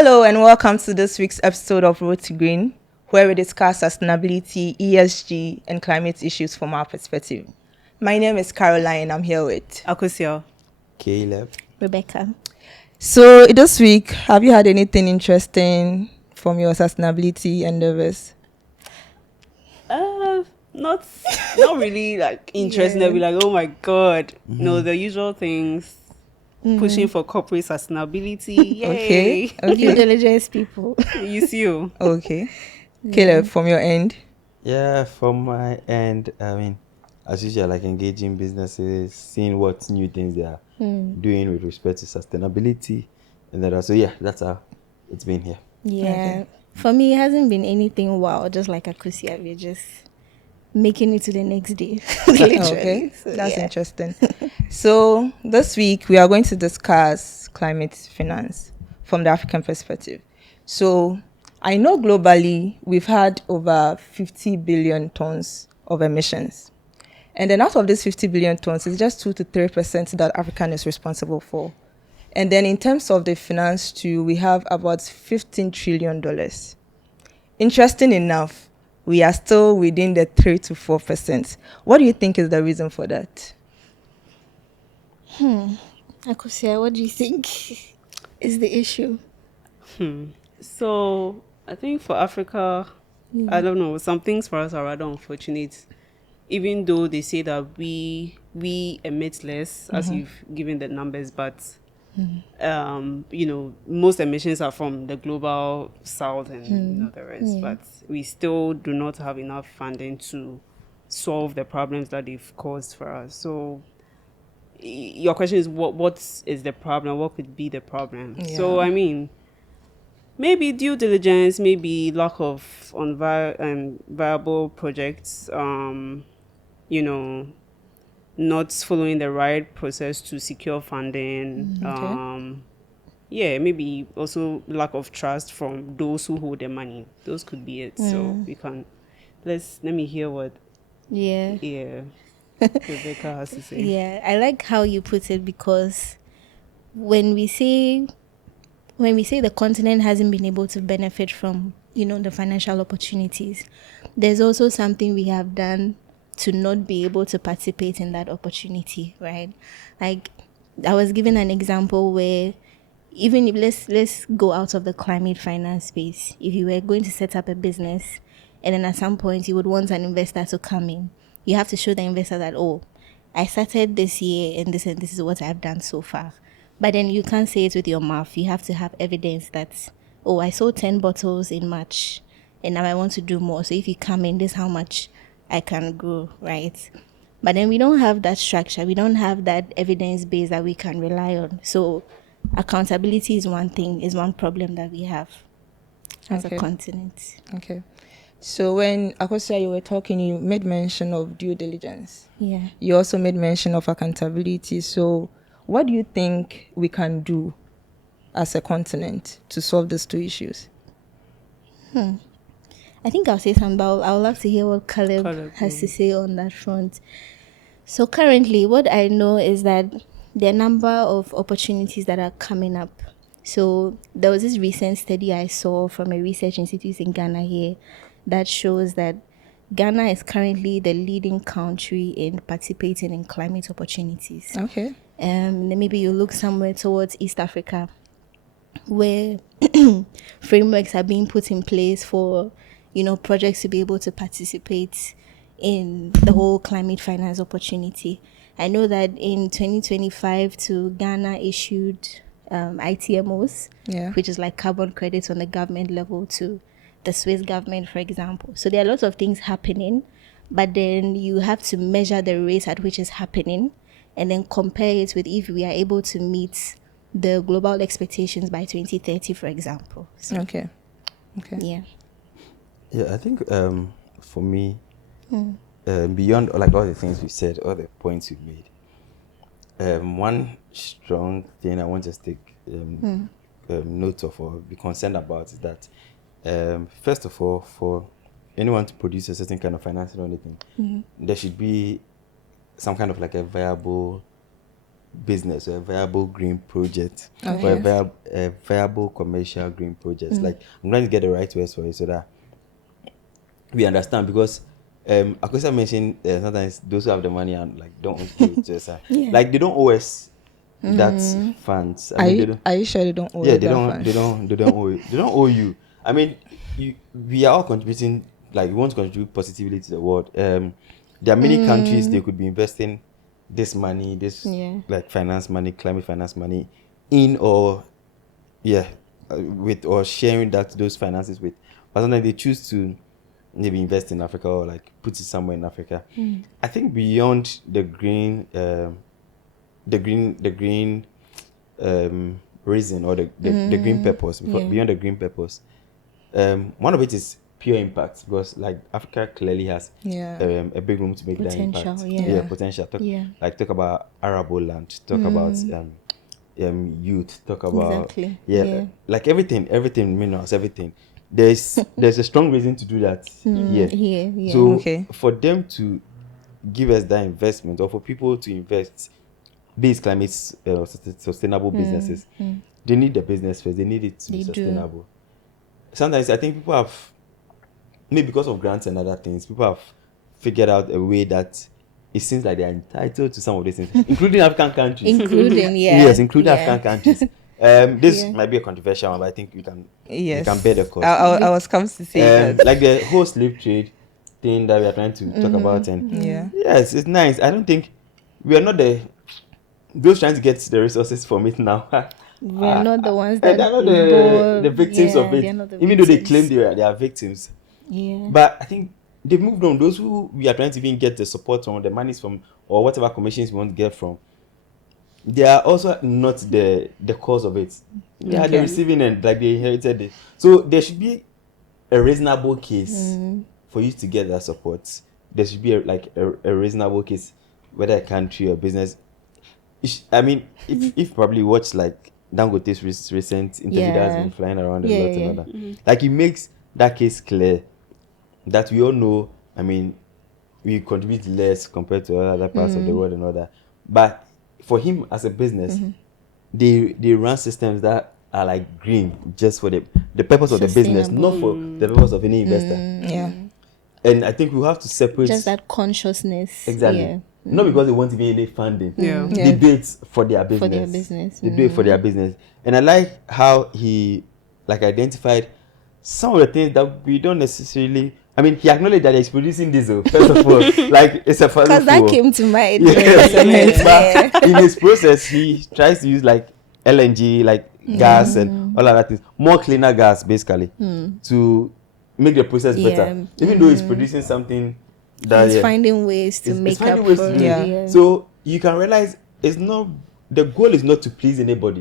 Hello and welcome to this week's episode of Road to Green, where we discuss sustainability, ESG, and climate issues from our perspective. My name is Caroline and I'm here with Akusio. Caleb. Rebecca. So this week, have you had anything interesting from your sustainability endeavors? Not really like interesting. They'll be like, oh my god. No, the usual things. Pushing for corporate sustainability. Yay. Okay. Due diligence people. You see you. Okay. Caleb, from your end? Yeah, from my end, as usual, like engaging businesses, seeing what new things they are doing with respect to sustainability, and then also, that's how it's been here. Yeah. Okay. For me, it hasn't been anything wow, just like Akusia. We're just making it to the next day. Literally. Okay, So, that's yeah. interesting. So this week we are going to discuss climate finance from the African perspective. So I know globally we've had over 50 billion tons of emissions. And then out of this 50 billion tons, it's just 2 to 3% that African is responsible for. And then in terms of the finance too, we have about $15 trillion. Interesting enough, we are still within the 3 to 4%. What do you think is the reason for that? Akusia, what do you think is the issue? So I think for Africa, I don't know, some things for us are rather unfortunate. Even though they say that we emit less, as you've given the numbers, but most emissions are from the global south and the rest. But we still do not have enough funding to solve the problems that they've caused for us. So your question is what is the problem? What could be the problem? Yeah. So I mean, maybe due diligence, maybe lack of viable projects, not following the right process to secure funding. Okay. Maybe also lack of trust from those who hold the money. Those could be it. So we can let me hear what Yeah. Rebecca has to say. Yeah. I like how you put it because when we say the continent hasn't been able to benefit from, the financial opportunities, there's also something we have done to not be able to participate in that opportunity, right? Like, I was given an example where even if let's go out of the climate finance space. If you were going to set up a business and then at some point you would want an investor to come in, you have to show the investor that, oh, I started this year and this is what I've done so far. But then you can't say it with your mouth. You have to have evidence that, oh, I sold 10 bottles in March and now I want to do more. So if you come in, this is how much I can grow, right? But then we don't have that structure. We don't have that evidence base that we can rely on. So accountability is one problem that we have as a continent. Okay. So when Akosia, you were talking, you made mention of due diligence. Yeah. You also made mention of accountability. So what do you think we can do as a continent to solve these two issues? I think I'll say something, but I would love to hear what Caleb has to say on that front. So currently, what I know is that there are a number of opportunities that are coming up. So there was this recent study I saw from a research institute in Ghana here that shows that Ghana is currently the leading country in participating in climate opportunities. Okay. Then maybe you look somewhere towards East Africa where frameworks are being put in place for, projects to be able to participate in the whole climate finance opportunity. I know that in 2025 Ghana issued ITMOs, which is like carbon credits on the government level to the Swiss government, for example. So there are lots of things happening, but then you have to measure the rate at which it's happening and then compare it with if we are able to meet the global expectations by 2030, for example. So, Okay. Yeah. Yeah, I think for me, beyond like all the things we said, all the points we made, one strong thing I want to take note of or be concerned about is that first of all, for anyone to produce a certain kind of financing or anything, there should be some kind of like a viable business or a viable green project Okay. or a viable commercial green project. Like, I'm trying to get the right words for it so that we understand, because Akosa mentioned sometimes those who have the money and like don't owe it to us, like they don't owe us that funds. I mean, they don't. Are you sure they don't owe Yeah, you they that don't. fund? They don't. They don't owe. They don't owe you. I mean, we are all contributing. Like, we want to contribute positively to the world. There are many countries they could be investing this money, like finance money, climate finance money, in or with or sharing those finances with. But sometimes they choose to maybe invest in Africa or like put it somewhere in Africa. I think beyond the green reason or the green purpose, beyond the green purpose, one of it is pure impact, because like Africa clearly has a big room to make that impact. Potential. Talk about arable land, talk about youth, talk about like everything, minerals, everything. There's a strong reason to do that here. So for them to give us that investment, or for people to invest these climate sustainable businesses, they need the business first. They need it to be sustainable. Sometimes I think people have, maybe because of grants and other things, people have figured out a way that it seems like they're entitled to some of these things, including African countries. Including African countries. This might be a controversial one, but I think you can bear the cost. I was coming to say that, like the whole slave trade thing that we are trying to talk about, and yes, it's nice. I don't think we are not those trying to get the resources from it now. We're not the ones that they're not the victims of it, even though they claim they are victims. But I think they've moved on. Those who we are trying to even get the support from, the monies from, or whatever commissions we want to get from, they are also not the cause of it. They are the receiving end, like they inherited it. So there should be a reasonable case for you to get that support. There should be a reasonable case, whether a country or business. I mean, if probably watch like Dangote's recent interview that has been flying around a lot and all that, like it makes that case clear that we all know. I mean, we contribute less compared to other parts of the world and all that, but for him as a business, they run systems that are like green just for the purpose of the business, not for the purpose of any investor. And I think we have to separate just that consciousness. Exactly. Not because they want to be any funding. They do it for their business. They do it for their business. And I like how he like identified some of the things that we don't necessarily. I mean, he acknowledged that he's producing diesel. First of all, like it's a fossil fuel. Because that came to mind. But in his process, he tries to use like LNG, like gas and all of that things, more cleaner gas basically, to make the process better. Even though he's producing something that he's finding ways to make up for it. So you can realize it's not, the goal is not to please anybody,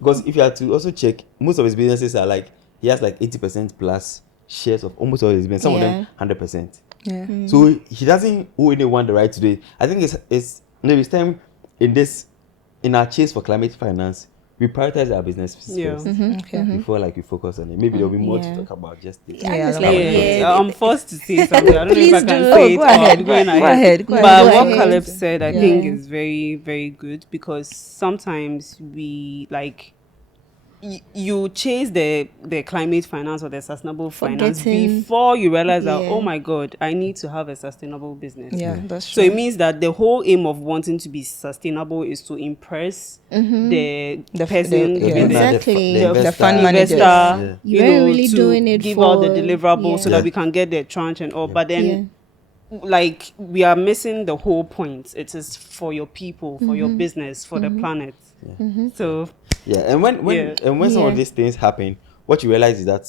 because if you have to also check, most of his businesses are like, he has like 80% plus shares of almost all his business, some of them 100%. So he doesn't owe anyone the right to do it. I think it's maybe it's time in our chase for climate finance, we prioritize our business first before like we focus on it. Maybe there'll be more to talk about just this. I'm forced to say something. I don't know if I can say it. Go ahead. Go ahead. But what Caleb said, I think is very, very good, because sometimes we like you chase the climate finance or the sustainable finance before you realize that, oh my God, I need to have a sustainable business. That's true. So it means that the whole aim of wanting to be sustainable is to impress the person, the fund investor, you know, really doing it give out the deliverable so that we can get the tranche and all. But then like we are missing the whole point. It is for your people, for your business, for the planet. So and when some of these things happen, what you realize is that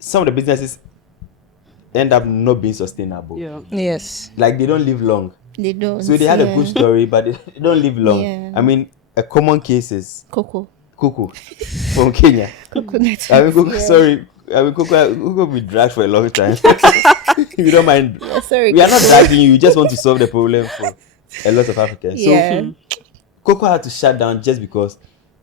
some of the businesses end up not being sustainable. Like they don't live long. They don't. So they had a good story, but they don't live long. I mean, a common case is Cocoa from Kenya. Coconut. I mean, Cocoa will be dragged for a long time. If you don't mind, we are not dragging you. You just want to solve the problem for a lot of Africans. So Cocoa had to shut down just because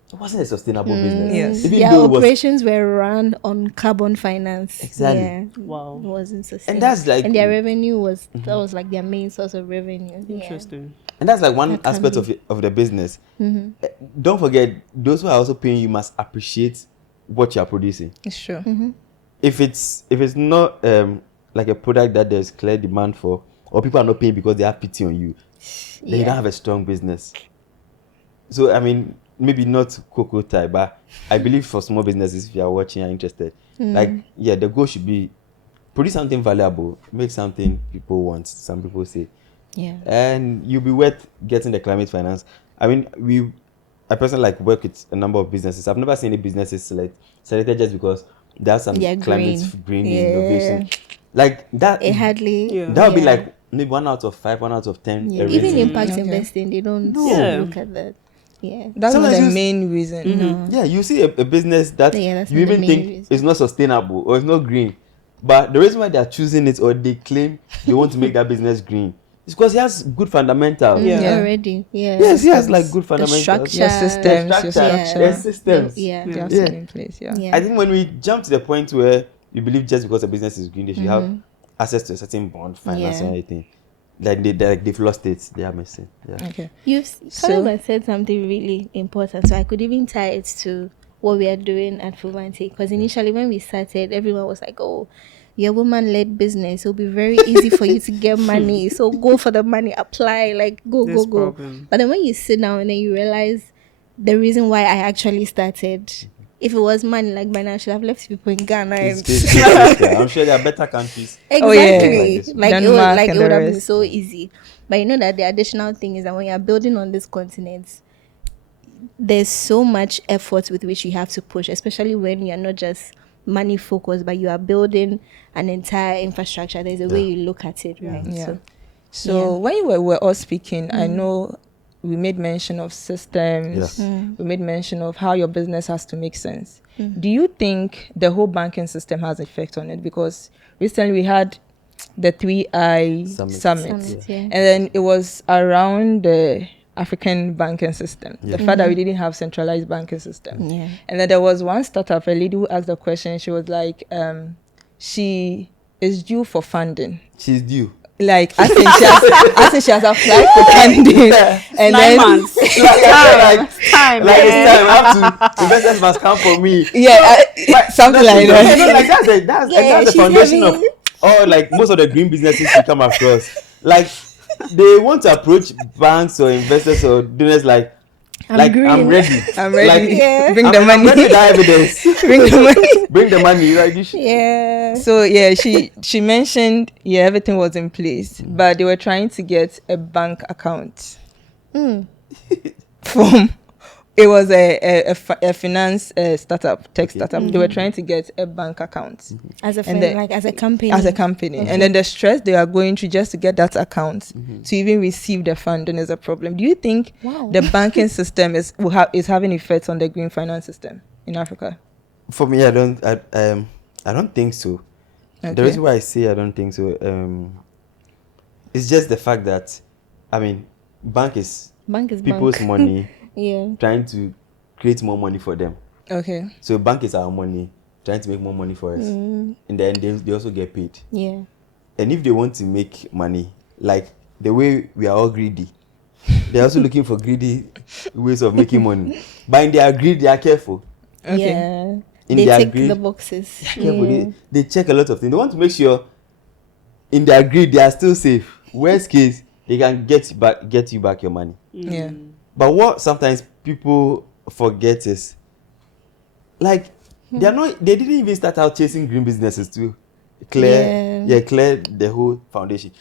it wasn't a sustainable business. Their operations were run on carbon finance. Exactly. Wow. It wasn't sustainable. And that's like, and their revenue was like their main source of revenue. Interesting. And that's like one aspect of the business. Don't forget, those who are also paying you must appreciate what you are producing. It's true. If it's not like a product that there's clear demand for, or people are not paying because they have pity on you, then you don't have a strong business. So I mean, maybe not Coco type, but I believe for small businesses, if you are watching and interested, like the goal should be produce something valuable, make something people want, some people say. Yeah. And you'll be worth getting the climate finance. I mean, I personally like work with a number of businesses. I've never seen any businesses selected just because there's some climate green innovation. Like that. It hardly. That would be like maybe 1 out of 5, 1 out of 10. Yeah. Even impact investing, they don't look at that. Yeah. That's not the main reason. Yeah, you see a business that you even think is not sustainable or it's not green. But the reason why they are choosing it or they claim they want to make that business green is because it has good fundamentals. Already. Yeah. Yes, he has like good fundamentals. Your systems. Yeah. In place. I think when we jump to the point where you believe just because a business is green, they should have access to a certain bond, finance, or anything. Like they've lost it. They are missing. Yeah. Okay. You've said something really important, so I could even tie it to what we are doing at Fuvante. Because initially when we started, everyone was like, "Oh, you're a woman-led business. It'll be very easy for you to get money. So go for the money, apply, like go." But then when you sit down and then you realize the reason why I actually started. If it was money, like by now, I should have left people in Ghana. I'm sure there are better countries. Exactly. It would have been so easy. But you know that the additional thing is that when you're building on this continent, there's so much effort with which you have to push, especially when you're not just money focused, but you are building an entire infrastructure. There's a way you look at it, right? Yeah. So when you were all speaking, I know we made mention of systems. We made mention of how your business has to make sense. Do you think the whole banking system has effect on it? Because recently we had the 3I Summit. And then it was around the African banking system. The fact that we didn't have centralized banking system. And then there was one startup, a lady who asked the question. She was like, she is due for funding. She's due. Like, I think she has applied for funding. And 9 months. Time. Investors must come for me. Something like that. That's the foundation of all, like, most of the green businesses we come across. Like, they want to approach banks or investors or donors like, I'm ready. Like, bring the money. I'm ready with that evidence. Bring the money. Bring the money. Like, So she mentioned everything was in place, but they were trying to get a bank account from. It was a finance startup, tech startup. They were trying to get a bank account as a company. And then the stress they are going through just to get that account to even receive the funding is a problem. Do you think the banking system is having effects on the green finance system in Africa? For me, I don't think so. Okay. The reason why I say I don't think so, it's just the fact that, I mean, bank is people's money. Trying to create more money for them. Okay. So bank is our money, trying to make more money for us. And then they also get paid. Yeah. And if they want to make money, like the way we are all greedy, they're also looking for greedy ways of making money. But in their greed, they are careful. Okay. Yeah. They tick the boxes. They check a lot of things. They want to make sure in their greed they are still safe. Worst case, they can get you back your money. Yeah. But what sometimes people forget is, like, they didn't even start out chasing green businesses to clear the whole foundation.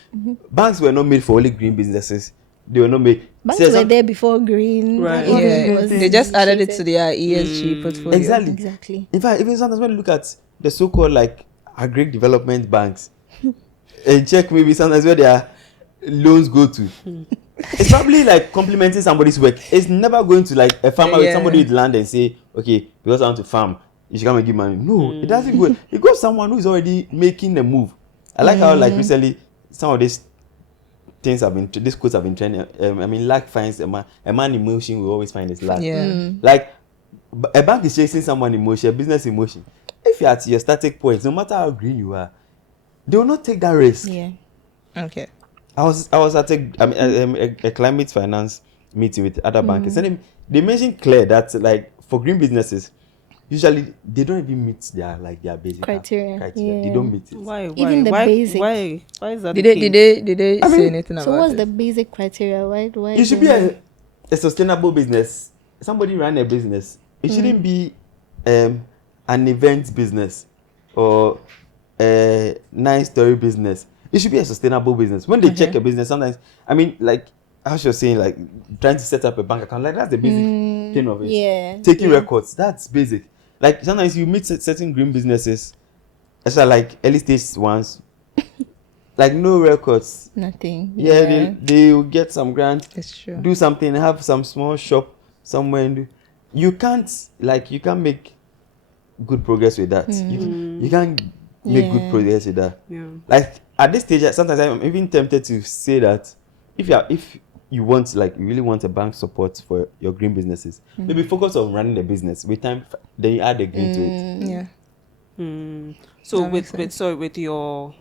Banks were not made for only green businesses. They were not made. Banks were there before green. Right. They just added it to their ESG portfolio. Exactly. In fact, even sometimes when you look at the so-called like agri development banks and check maybe sometimes where their loans go to. It's probably like complimenting somebody's work. It's never going to like a farmer with somebody with land and say, okay, because I want to farm, you should come and give money. No, it doesn't go. It goes someone who is already making the move. I like how like recently some of these quotes have been trending. I mean, lack finds a man in motion will always find his lack. Yeah. Like a bank is chasing someone in motion, a business in motion. If you're at your static point, no matter how green you are, they will not take that risk. Yeah. Okay. I was at a climate finance meeting with other bankers, and they mentioned clear that like for green businesses, usually they don't even meet their basic Criteria, criteria. They yeah. don't meet it. Why? Even the basic. Why is that Did the they case? did they I say mean, anything So about what's it? the basic criteria? Why It should be don't a sustainable business. Somebody run a business. It shouldn't be an event business or a 9-story business. It should be a sustainable business. When they check a business, sometimes I mean, like as you're saying, like trying to set up a bank account, like that's the basic thing of it. yeah, Taking yeah. records, that's basic. Like sometimes you meet certain green businesses, it's like early stage ones, like no records. Nothing. Yeah, they will get some grant, It's true. do something, have some small shop somewhere. And you can't make good progress with that. You can't make good Yeah. progress with that. Yeah. Like at this stage, sometimes I'm even tempted to say that if you want, like, you really want a bank support for your green businesses, maybe focus on running the business. With time, then you add the green to it. Yeah. So That makes sense. with your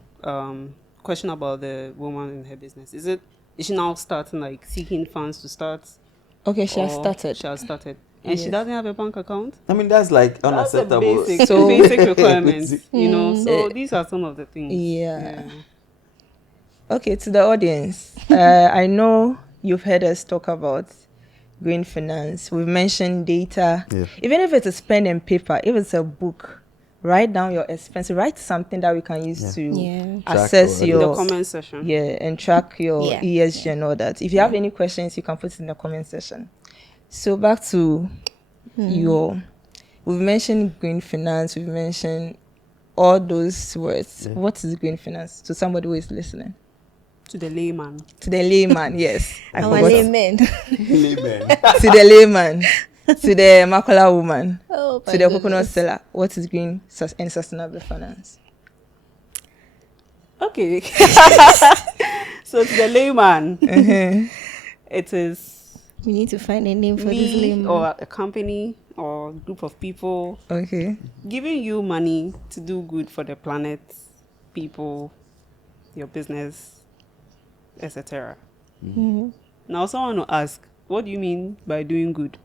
question about the woman in her business, is she now starting like seeking funds to start? Okay, she has or started. She has started, and she Yes. doesn't have a bank account. I mean, that's like That's the unacceptable. basic, So- basic requirements, you know. So these are some of the things. Yeah. Okay, to the audience, I know you've heard us talk about green finance. We've mentioned data. Yeah. Even if it's a pen and paper, if it's a book, write down your expenses. Write something that we can use to Yeah. assess Track or- The your comment section. and track your Yeah. ESG and all that. If you have any questions, you can put it in the comment section. So back to we've mentioned green finance. We've mentioned all those words. Yeah. What is green finance to somebody who is listening? To the layman. To the layman, yes. I Our forgot. layman. Layman. To the layman, to the Makola woman, Oh, to my the coconut goodness. seller. What is green and sustainable finance? Okay. So to the layman, it is We need to find a name for this me layman. or a company or a group of people Okay. giving you money to do good for the planet, people, your business, etc. Now someone will ask, what do you mean by doing good?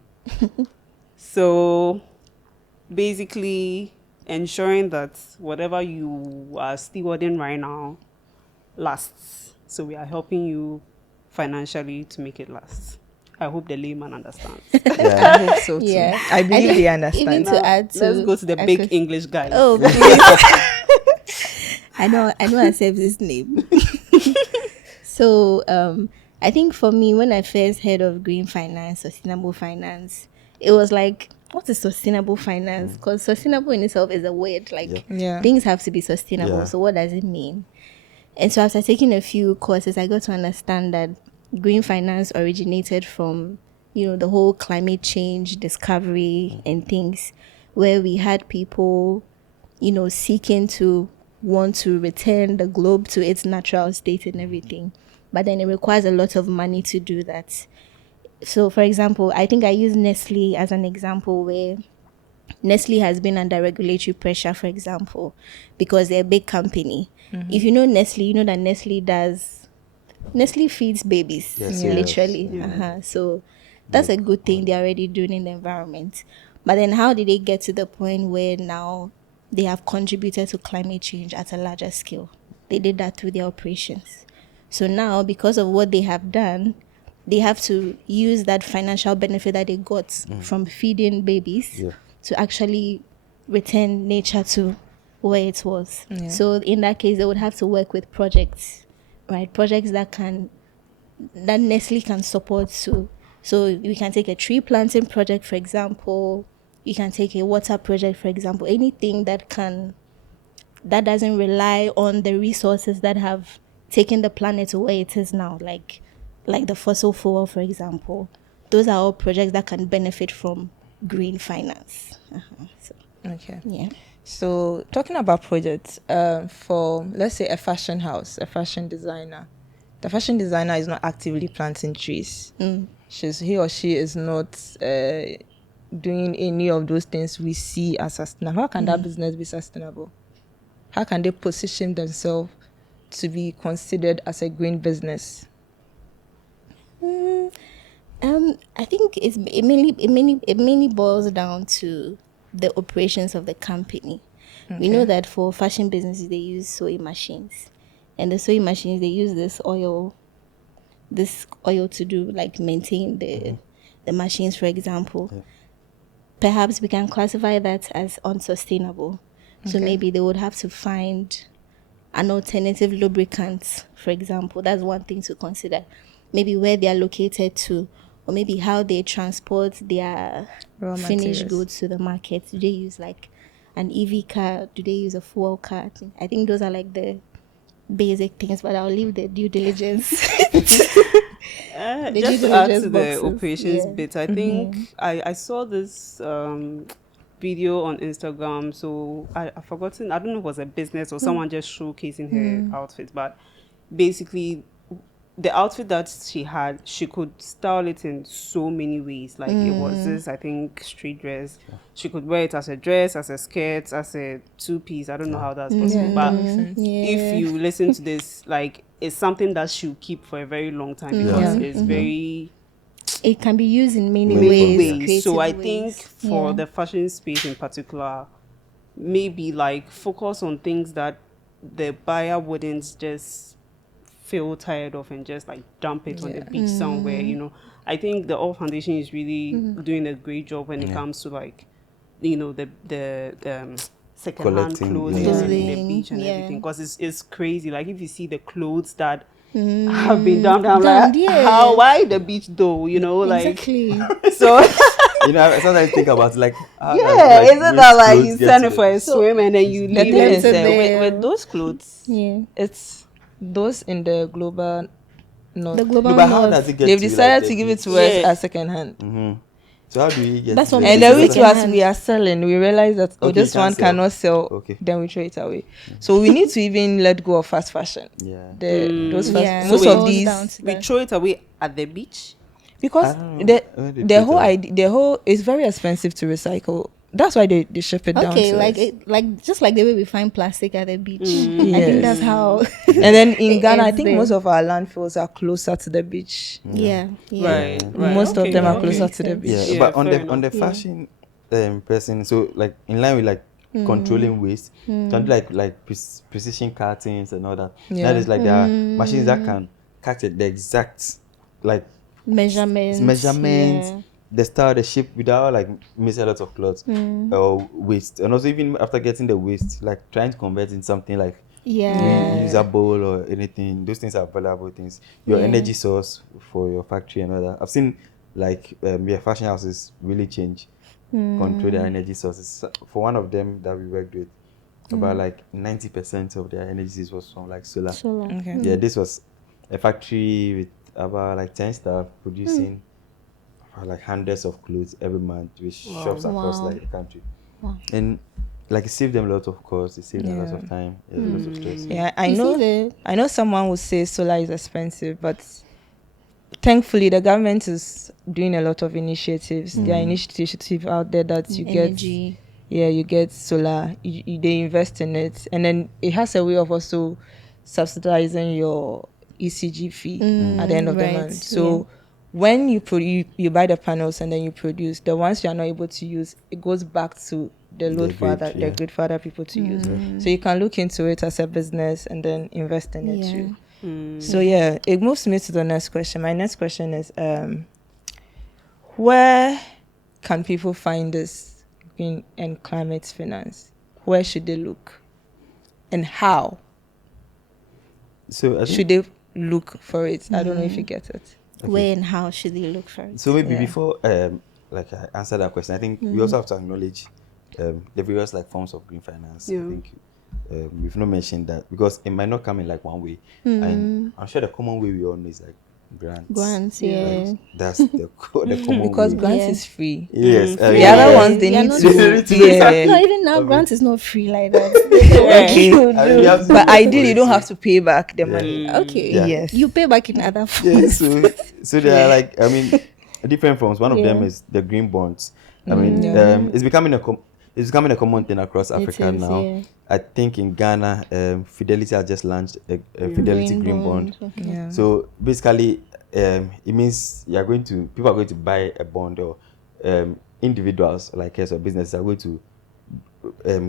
So basically ensuring that whatever you are stewarding right now lasts. So we are helping you financially to make it last. I hope the layman understands. I hope so too. Yeah. I believe think they understand. Even to add to, Let's go to the I big could- English guys. Oh, please. I know Accept's name. So, I think for me, when I first heard of green finance, sustainable finance, it was like, what is sustainable finance? Because sustainable in itself is a word. Like, Yeah. things have to be sustainable. Yeah. So, what does it mean? And so, after taking a few courses, I got to understand that green finance originated from, the whole climate change discovery and things, where we had people, seeking to want to return the globe to its natural state and everything. But then it requires a lot of money to do that. So, for example, I think I use Nestle as an example where Nestle has been under regulatory pressure, for example, because they're a big company. If you know Nestle, you know that Nestle feeds babies, Yes, literally. yes. So that's a good thing they're already doing in the environment. But then how did they get to the point where now they have contributed to climate change at a larger scale? They did that through their operations. So now, because of what they have done, they have to use that financial benefit that they got from feeding babies to actually return nature to where it was. So in that case, they would have to work with projects, right? Projects that Nestle can support too. So we can take a tree planting project, for example. You can take a water project, for example. Anything that doesn't rely on the resources that have taken the planet to where it is now, like the fossil fuel, for example. Those are all projects that can benefit from green finance. So, Okay. yeah. So talking about projects, for let's say a fashion house, a fashion designer, the fashion designer is not actively planting trees. He or she is not doing any of those things we see as sustainable. How can that business be sustainable? How can they position themselves to be considered as a green business? I think it mainly boils down to the operations of the company. We know that for fashion businesses they use sewing machines, and the sewing machines they use this oil to do like maintain the machines, for example. Yeah. Perhaps we can classify that as unsustainable. So maybe they would have to find an alternative lubricant, for example. That's one thing to consider. Maybe where they are located to, or maybe how they transport their Raw finished materials. goods to the market. Do they use like an EV car? Do they use a fuel car? I think those are like the basic things, but I'll leave the due diligence. The Just due to add diligence to the boxes, operations yeah. bit, I think I saw this video on Instagram. So I've forgotten. I don't know if it was a business or someone just showcasing her outfit, but basically the outfit that she had, she could style it in so many ways. Like it was this, I think, street dress. She could wear it as a dress, as a skirt, as a two-piece. I don't know how that's possible, Yeah, but that makes sense. if you listen to this, like it's something that she'll keep for a very long time because Yeah. it's very It can be used in many Many ways. ways. so I creative think ways. for Yeah. the fashion space in particular, maybe like focus on things that the buyer wouldn't just feel tired of and just like dump it on the beach somewhere, you know. I think the All Foundation is really doing a great job when it comes to like, you know, the second-hand Collecting, clothing yeah. and the Clothing, beach and yeah. everything, because it's crazy. Like if you see the clothes that have been dumped, I'm Dumped, like, yeah. how? Why the beach though? You know, like Exactly. so. You know, I sometimes think about like, how Yeah, like, isn't waste that like clothes you get send to it the for a beach? swim and then you The leave thing it is, there? there. With those clothes, Yeah. It's those in the global north. The global No, but how north. does it get They've to decided like, the to give it beach? to us Yeah. as second hand. Mm-hmm. So how do we get That's to what the makes And it then beach? we second too, as hand. we are selling, we realize that Okay, this you one can't sell. cannot sell. Okay. Then we throw it away. So we need to even let go of fast fashion. Yeah. Those fast, Yeah, most so of it these, down to we that. throw it away at the beach. because I don't know where they throw it away. the whole is very expensive to recycle. That's why they ship it down Okay, to like us. like just like the way we find plastic at the beach. I Yes. think that's how. And then in It Ghana, I ends think there. most of our landfills are closer to the beach. Yeah, yeah. Right, right. Most of okay, them are okay. closer Makes to the sense. beach. Yeah, Yeah, but on fair the enough. fashion person, so like in line with like controlling waste, can do like precision cuttings and all that. Yeah. That is like there are machines that can cut it the exact like Measurements. measurements, the style, the shape without like missing a lot of clothes or waste. And also even after getting the waste, like trying to convert in something like Yeah. reusable or anything. Those things are valuable things. Your Yeah. energy source for your factory and all that. I've seen like fashion houses really change, control their energy sources. For one of them that we worked with, about like 90% of their energy was from like solar. Solar. Okay. Yeah, this was a factory with about like 10 staff producing about like hundreds of clothes every month with shops across Wow. like the country. Wow. And like it saved them a lot of costs, it saved them a lot of time, a lot of stress. Yeah, I You see know. the- I know someone would say solar is expensive, but thankfully the government is doing a lot of initiatives. There are initiatives out there that you energy. you get solar. They invest in it, and then it has a way of also subsidizing your ECG fee at the end of the right, month. So when you buy the panels and then you produce the ones you are not able to use, it goes back to the load for grid, the grid for other people to use. So you can look into it as a business and then invest in it too. So yeah, it moves me to the next question. My next question is, where can people find this green and climate finance? Where should they look, and how So I think, should they look for it? I don't know if you get it. Where and how should they look for it? so maybe Yeah. before like I answer that question, I think we also have to acknowledge the various like forms of green finance. Yeah. I think we've not mentioned that because it might not come in like one way. And I'm sure the common way we all know is like grants. Grants, Yeah. yeah. Like, that's the common Because way. grants Yeah. is free. Yes. The yeah. other ones they They are need not to free. yeah. No, even now, grant is not free like that. Okay. I mean, we have to But do ideally you don't policy. have to pay back the Yeah. money. Okay. Yeah. Yes. You pay back in other Yeah, forms. so there are like different forms. One of them Yeah. is the green bonds. I mean, Yeah. it's becoming it's becoming a common thing across Africa is, now. yeah. I think in Ghana, Fidelity has just launched a Fidelity Green Bond. Okay. Yeah. So basically, it means people are going to buy a bond, or individuals like us or businesses are going to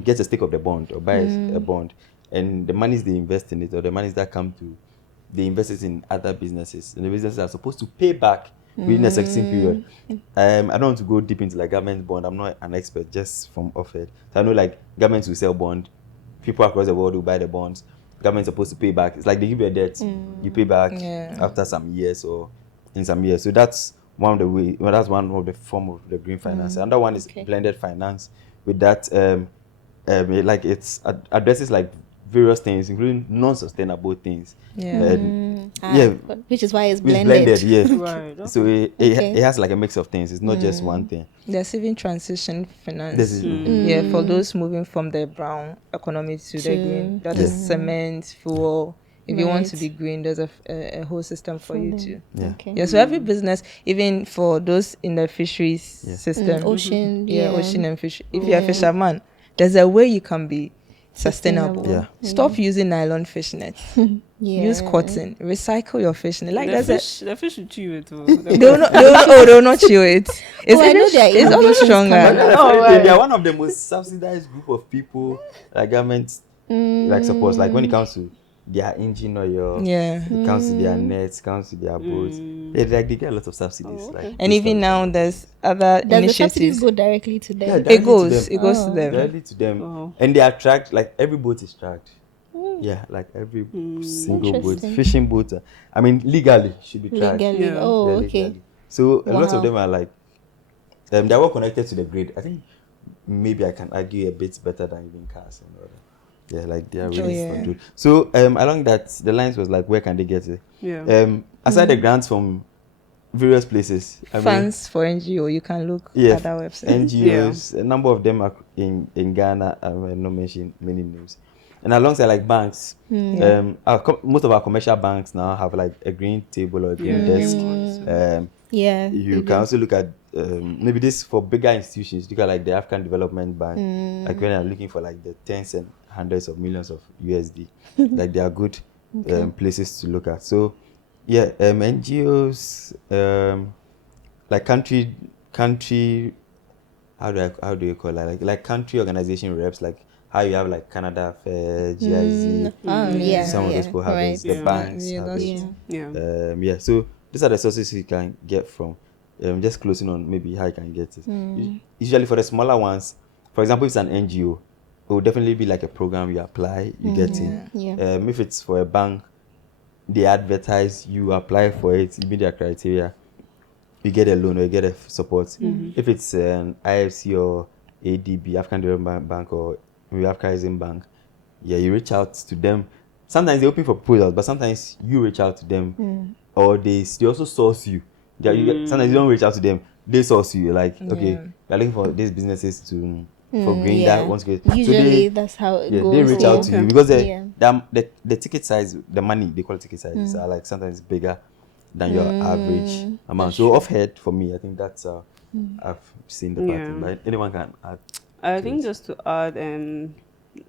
get a stake of the bond or buy a bond, and the monies they invest in it, or the monies that come to, they invest it in other businesses, and the businesses are supposed to pay back within a certain period. I don't want to go deep into like government bond. I'm not an expert, just from off it. So I know like governments will sell bond, people across the world will buy the bonds. Government's supposed to pay back. It's like they give you a debt, you pay back after some years or in some years. So that's one of the way. Well, that's one of the form of the green finance. Another one is blended finance. With that, like addresses like various things, including non-sustainable things. Which is why it's It's blended. yeah. Right. Okay. So it has like a mix of things. It's not just one thing. There's even transition finance. This is Yeah, for those moving from the brown economy to the green. That is cement, fuel. If you want to be green, there's a whole system for you to. yeah. Okay. Yeah, so every business, even for those in the fisheries system, Ocean, ocean and fish. If you're a fisherman, there's a way you can be sustainable. Yeah. Stop using nylon fish nets. Yeah. Use cotton. Recycle your fish net. Like The fish will chew it. they'll not chew it. It's I know there are it's also innovations stronger. They are one of the most subsidized group of people that government like supports. Like when it comes to their engine oil, Yeah. it comes to their nets, comes to their boats. They get a lot of subsidies. Like And even now there's other Does the subsidies initiatives. go directly to them? Yeah, It directly goes to them. to them. Directly to them. Oh. And they are tracked, like every boat is tracked. Yeah, like every single boat. Interesting. Fishing boat, I mean, legally should be tracked. Legally. Yeah. Oh, Yeah, okay. legally. So a lot Wow. of them are like, they're all connected to the grid. I think maybe I can argue a bit better than even cars and all that. Yeah, like they are really controlled. So along that, the lines was like, where can they get it? Yeah. Aside the grants from various places, I mean, Funds for NGO, you can look yeah, at our website. NGOs, a number of them are in Ghana. I will not mention many names. And alongside like banks, most of our commercial banks now have like a green table or a green desk. Yeah. You can also look at maybe this for bigger institutions. Look at like the African Development Bank, like when I'm looking for like the tens and hundreds of millions of USD, like they are good places to look at. So yeah, NGOs, like country, how do you call it? Like country organization reps, like how you have like Canada Fair, GIZ, Yeah. some of those people have those, the Yeah. banks Yeah, have that's it. Yeah. Yeah, so these are the sources you can get from. Just closing on maybe how you can get it. Usually for the smaller ones, for example, if it's an NGO, it will definitely be like a program you apply, you get in. Yeah. If it's for a bank, they advertise, you apply for it, you meet their criteria, you get a loan or you get a support. If it's an IFC or ADB, African Development Bank, or maybe African Bank, yeah, you reach out to them. Sometimes they open for proposals, but sometimes you reach out to them, or they also source you. Sometimes you don't reach out to them, they source you. Like, okay, we're looking for these businesses for green that wants to get. Usually that's how it goes. They reach out to you because Yeah. the ticket size, the money they call ticket sizes are like sometimes bigger than your average amount. So off head for me, I think that's I've seen the pattern. But anyone can add. I think just to add,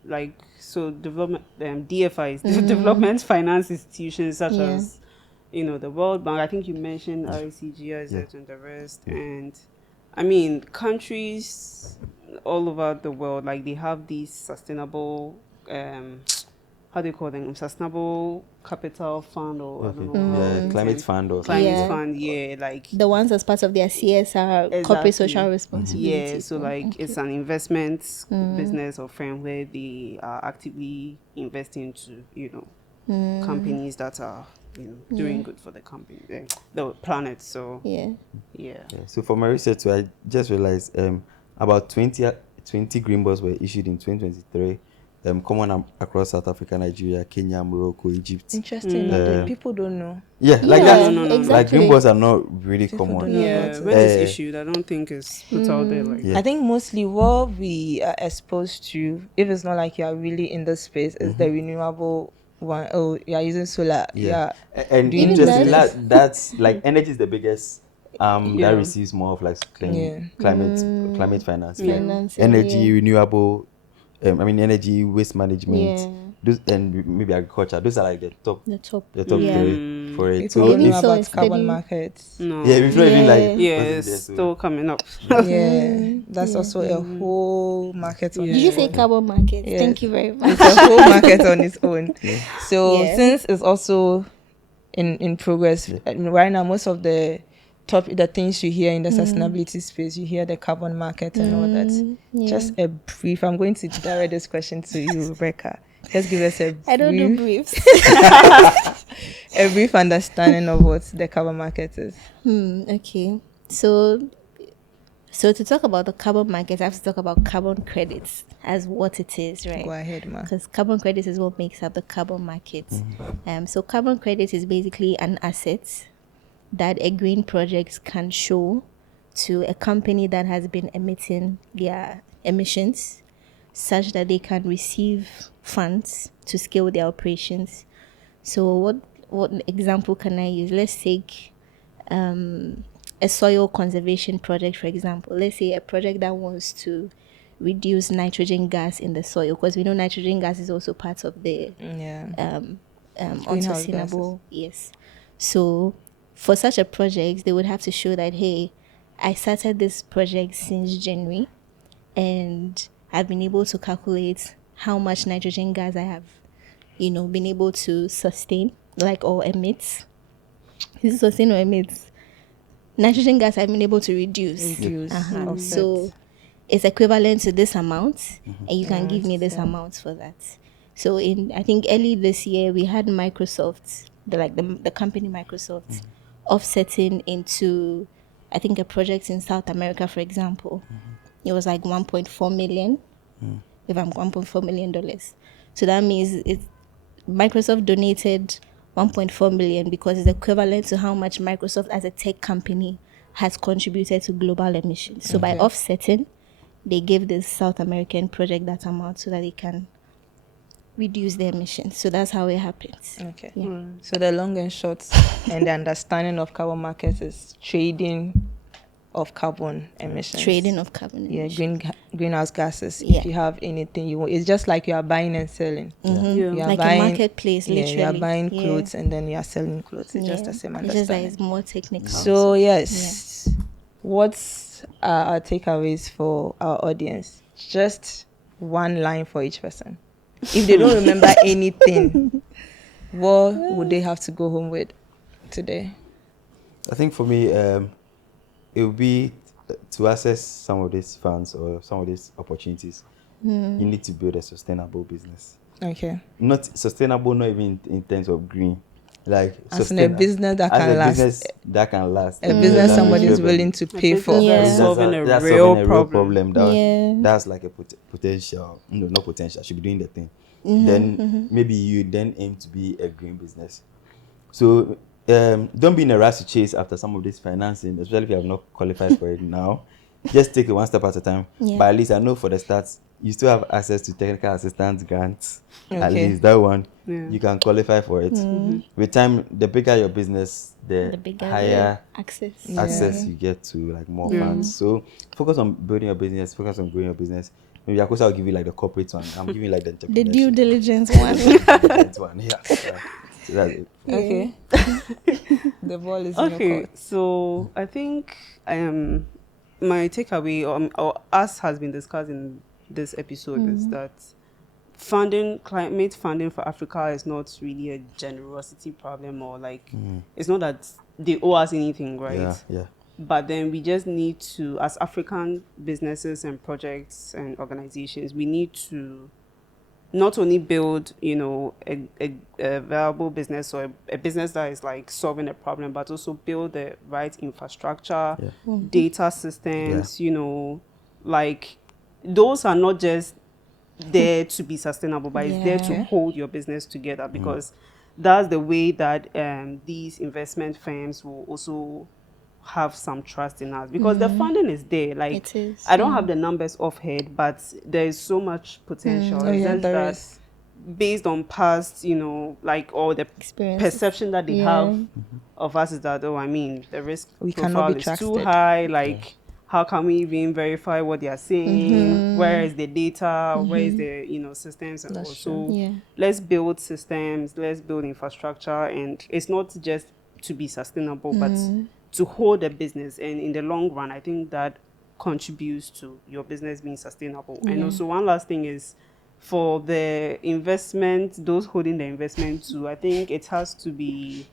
like, so development, DFIs, development finance institutions such as, the World Bank. I think you mentioned RCGIZ and the rest. And I mean, countries all over the world, like they have these sustainable, how do you call them? Sustainable capital fund or I don't know. Climate fund or climate fund, like the ones as part of their CSR, corporate social responsibility. Yeah, so like it's an investment business or firm where they are actively investing to, companies that are doing good for the company, the planet. So yeah. So for my research, I just realized about 20 green bonds were issued in 2023. Common across South Africa, Nigeria, Kenya, Morocco, Egypt. Interesting. That people don't know. Yeah, like that. No. Exactly. Like green bonds are not really common. don't know. Yeah, when it's issued, I don't think it's put out there like Yeah. I think mostly what we are exposed to, if it's not like you are really in the space, is the renewable one. Oh, you are using solar. Yeah. And Even interesting, that that's like energy is the biggest that receives more of like climate finance, like Financing, energy, renewable, energy, waste management, those, and maybe agriculture. Those are like the top three for it. People So don't know if, about carbon markets. No. yeah, it's not even like Yeah, what's in it's there, so- still coming up. Yeah, that's also a whole market on Yeah. Did its you say own. carbon market? Yes. Thank you very much. It's a whole market on its own. So Yeah. since it's also in progress right now, most of the things you hear in the sustainability space, you hear the carbon market and all that. Just a brief. I'm going to direct this question to you, Rebecca. Just give us a brief, I don't do briefs. a brief understanding of what the carbon market is. Okay. So to talk about the carbon market, I have to talk about carbon credits as what it is, right? Go ahead, ma. Because carbon credits is what makes up the carbon market. So carbon credit is basically an asset that a green project can show to a company that has been emitting their emissions, such that they can receive funds to scale their operations. So what example can I use? Let's take a soil conservation project, for example. Let's say a project that wants to reduce nitrogen gas in the soil, because we know nitrogen gas is also part of the unsustainable. Yes. So for such a project, they would have to show that, hey, I started this project since January, and I've been able to calculate how much nitrogen gas I have, been able to sustain, or emit. Is it sustain or emit? Nitrogen gas I've been able to reduce. Offset. So it's equivalent to this amount, and you can give me this amount for that. So I think early this year, we had Microsoft, the company Microsoft, offsetting into, I think, a project in South America, for example. It was like 1.4 million, if I'm $1.4 million. So that means Microsoft donated 1.4 million because it's equivalent to how much Microsoft as a tech company has contributed to global emissions. So by offsetting, they gave this South American project that amount so that they can reduce their emissions. So that's how it happens. Okay. Yeah. So the long and short and the understanding of carbon markets is trading of carbon emissions. Trading of carbon emissions. Greenhouse gases. Yeah. If you have anything you want, it's just like you are buying and selling. You are Like buying, a marketplace, literally. you are buying clothes and then you are selling clothes. It's just the same It's just that understanding. it's more technical. So yes, what's our takeaways for our audience? Just one line for each person. If they don't remember anything, what would they have to go home with today? I think for me, it would be to access some of these funds or some of these opportunities. You need to build a sustainable business. Okay. Not sustainable, not even in terms of green. Like As in a business that can last. Business that can last. A business That somebody is revenue. willing to pay for. Yeah. Solving a That's real solving a problem. problem. That's like a potential. No, not potential. Should be doing the thing. Then maybe you then aim to be a green business. So don't be in a rush to chase after some of this financing, especially if you have not qualified for it now. Just take it one step at a time. Yeah. But at least I know for the start, you still have access to technical assistance grants. At Okay. least that one, Yeah. you can qualify for it. With time, the bigger your business, the bigger higher access. access you get to like more funds. So focus on building your business, focus on growing your business. Maybe of course I'll give you like the corporate one. I'm giving you like the The due entrepreneurship diligence one. diligence one. Yeah. So that's it. Okay. The ball is in your Okay, court. so I think my takeaway or us has been discussed in this episode is that climate funding for Africa is not really a generosity problem, or it's not that they owe us anything, right? Yeah. But then we just need to, as African businesses and projects and organizations, we need to not only build, a viable business or a business that is like solving a problem, but also build the right infrastructure, data systems, those are not just there to be sustainable, but it's there to hold your business together, because that's the way that these investment firms will also have some trust in us, because the funding is there. It is, I don't have the numbers off head, but there is so much potential. It's just there that is. based on past, like all the Experiences. perception that they have of us is that, oh, I mean, the risk We cannot profile be is too trusted. high. Like, how can we even verify what they are saying? Where is the data? Where is the, systems and all? That's So Yeah. let's build systems, let's build infrastructure. And it's not just to be sustainable, but to hold a business. And in the long run, I think that contributes to your business being sustainable. And also one last thing is, for the investment, those holding the investment too, I think it has to be,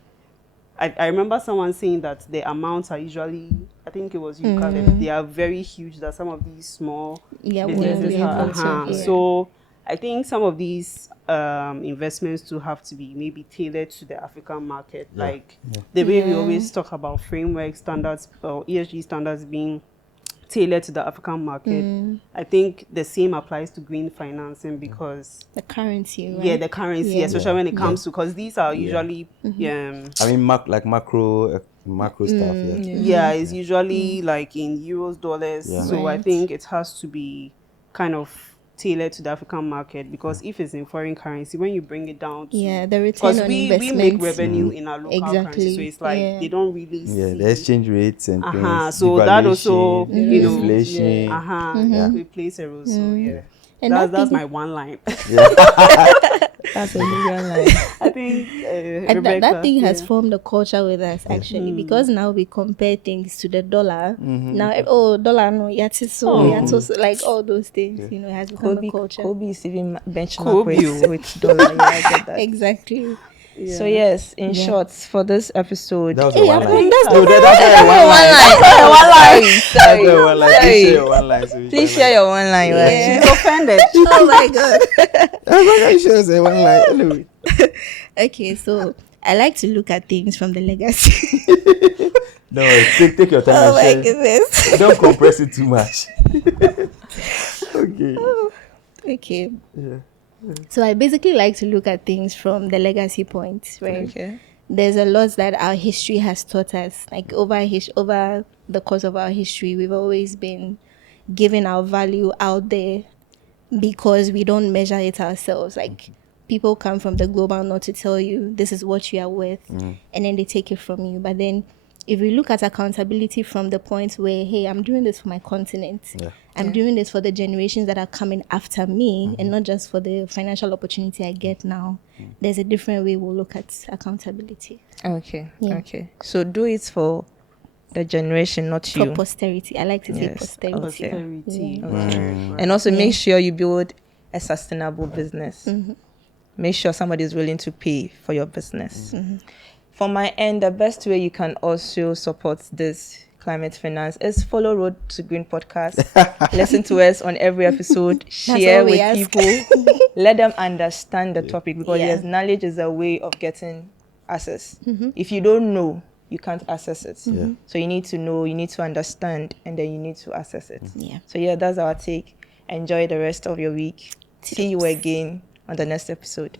I remember someone saying that the amounts are usually, I think it was you, Caleb, they are very huge, that some of these small businesses be able to, So I think some of these investments too have to be maybe tailored to the African market, like the way we always talk about framework standards or ESG standards being tailored to the African market. I think the same applies to green financing, because the currency, right? yeah, the currency, especially when it comes to, because these are usually I mean, macro stuff. it's usually like in euros, dollars. So I Right. think it has to be kind of tailored to the African market, because if it's in foreign currency, when you bring it down to, the return because on we investment. make revenue in our local currency, so Exactly. it's like they don't really see The exchange rates and things. so that also, devaluation, inflation. it plays a role. So And that's my one line. That's a million line. I think And that Rebecca, thing has formed a culture with us, actually, because now we compare things to the dollar. Now, dollar no, so like all those things, it has become a culture. Kobe is even benchmark Kobe. with dollar. Yeah, I get that. Exactly. So yes, in short, for this episode, That was Hey, a I one think line. that's No, the that's one line. a one line. Please share your one line. Please share your one line. Yeah. She's offended. Oh my god. I share say one line. Anyway. Okay, so I like to look at things from the legacy. No, take your time Oh and my share. goodness. Don't compress it too much. Okay. Okay. Yeah. So I basically like to look at things from the legacy point, right? Okay. There's a lot that our history has taught us. Like over the course of our history, we've always been giving our value out there because we don't measure it ourselves. Like people come from the global north to tell you this is what you are worth, and then they take it from you. But then if we look at accountability from the point where, hey, I'm doing this for my continent, I'm doing this for the generations that are coming after me, and not just for the financial opportunity I get now, there's a different way we'll look at accountability. Okay. Yeah. Okay. So do it for the generation, not For you. posterity. I like to say Yes. posterity. Posterity. And also make sure you build a sustainable business. Make sure somebody is willing to pay for your business. From my end, the best way you can also support this climate finance is follow Road to Green podcast. Listen to us on every episode. Share all we with ask. people. Let them understand the topic, because Yeah. yes, knowledge is a way of getting access. If you don't know, you can't access it. So you need to know, you need to understand, and then you need to access it. Yeah. So yeah, that's our take. Enjoy the rest of your week. See you again on the next episode.